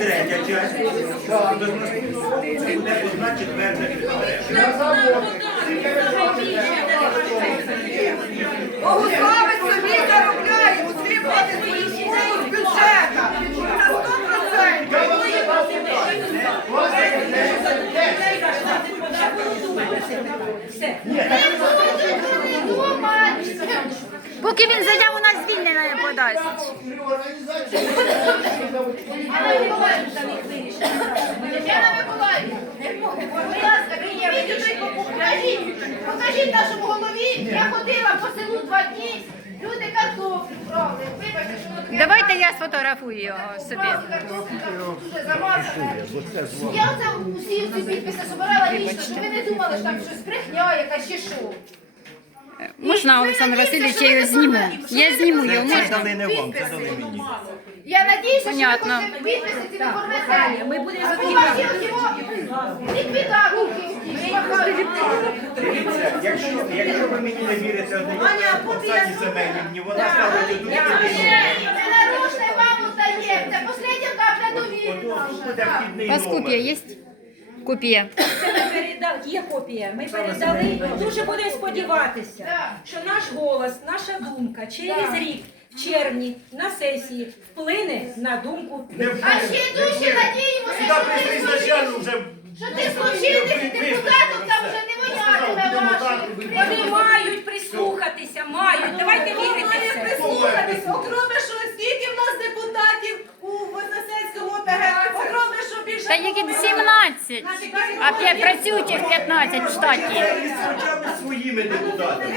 третя частина. До наступного року це буде одна четверта підприємства. Собі заробляє, утримувати свою школу з бюджету. На 100%. Поки він заяву на звільнення не подасть. Тетяна Миколаївна, будь ласка, підійдіть, покажіть, покажіть нашому голові. Я ходила по селу два дні, люди картоплю брали. Вибачте, що воно таке. Давайте я сфотографую його собі. Дуже. Я оце усі ці підписи збирала лічно, щоб ви не думали, що там щось брехня яка ще що. Можна, Олександр Васильович, я його зніму. Я зніму його, Це можна? дали не вам, це дали мені. Я надіюся, що ви Понятно. хочете підписи ці не. Ми будемо. Дивіться, якщо, якщо ви мені не вірите одній Оксані Семенівні, вона ставить одну. Це нарушне вам дає. Це последня капля довіри буде вхідний У вас копія є? Копія. Передали, є копія. Ми передали. Дуже будемо сподіватися, що наш голос, наша думка через рік в червні на сесії вплине на думку. А ще дужче надіємося, що ти вже що ти злочинних депутатів там вже не вонятиме ваших. Вони мають прислухатися, мають. Давайте вірити в це. Прислухатись, окроме що скільки в нас депутатів у Вознесенському ОТГ, окроме що більше... Та які 17, а п'ять працюючих 15 в штаті. хоча б своїми депутатами.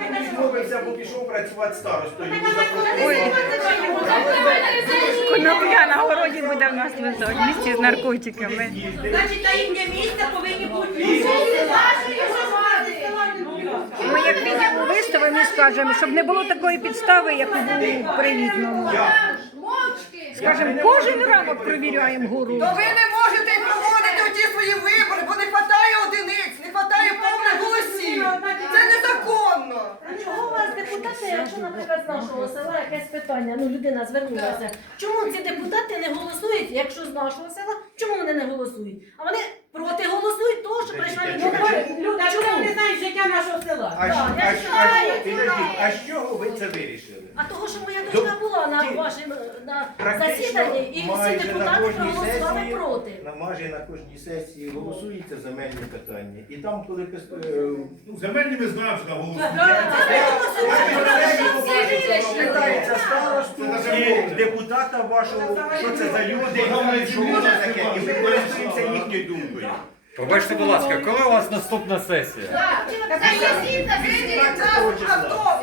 Він відмовився, бо пішов працювати старостою. Конопля на городі буде в нас лежать, в місті з наркотиками. Значить, на їхнє місце повинні бути громади. Ми як підемо виставимо і скажемо, щоб не було такої підстави, як у привітному. Скажемо, кожен ранок провіряємо гору. То ви не можете проводити оті свої вибори, бо не вистачає одиниць, не вистачає повних голосів. Це незаконно. А чого у вас депутати, якщо, наприклад, з нашого села якесь питання, ну людина звернулася, чому ці депутати не голосують, якщо з нашого села, чому вони не голосують? А вони проти голосують того, що прийшла людина. Чому не знають життя нашого села? А, що- а, що- а, що- підождіть, а з чого ви це вирішили? А того, що моя дочка була на Ті- вашому на засіданні, і майже всі на депутати кожній проголосували сесії, проти. на майже на кожній сесії голосується земельні питання. І там, коли пис- е, Ну, земельні ми знаємо, що голосують. Питається старосту і депутата вашого, що це за люди, що воно таке, і ви користуєтеся їхньою думкою. Пробачте, будь ласка, коли у вас наступна сесія? Це є сімка, 17 числа.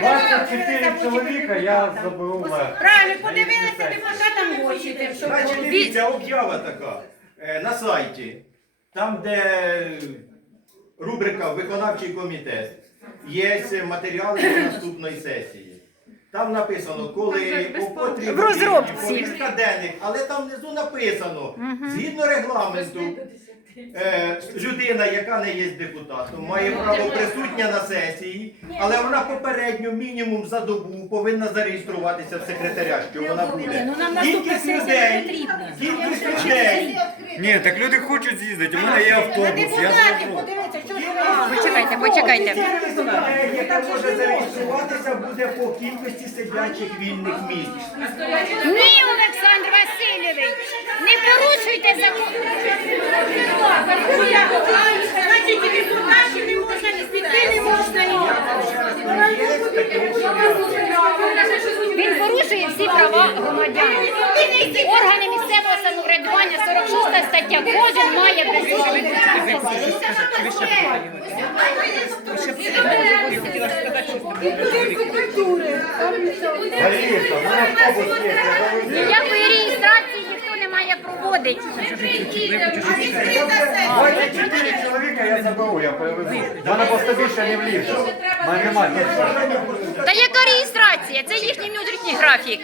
24 чоловіка я заберу на Правильно, подивилися депутатам в очі. що Значить, дивіться, об'ява така е, на сайті, там, де рубрика Виконавчий комітет, є матеріали до наступної сесії. Там написано, коли у котрій В розробці. по кілька денних, але там внизу написано, згідно регламенту, е, людина, яка не є депутатом, має право присутня на сесії, але вона попередньо мінімум за добу повинна зареєструватися в секретаря, що вона буде. Ну нам наступна Кількість сесія не людей, потрібна. кількість людей. Ні, так люди хочуть з'їздити, у мене є автобус, я. Почекайте, почекайте. Яка буде по кількості сидячих вільних місць. Ні, Олександр Васильович, не порушуйте закон. Він порушує всі права громадян. Органи місцевого самоврядування, 46 стаття. Кожен має довезу. Ніякої реєстрації ніхто не має проводити. 24 чоловіка я заберу, я перевезу. В просто більше не влізе. Та яка реєстрація? Це їхній внутрішній графік.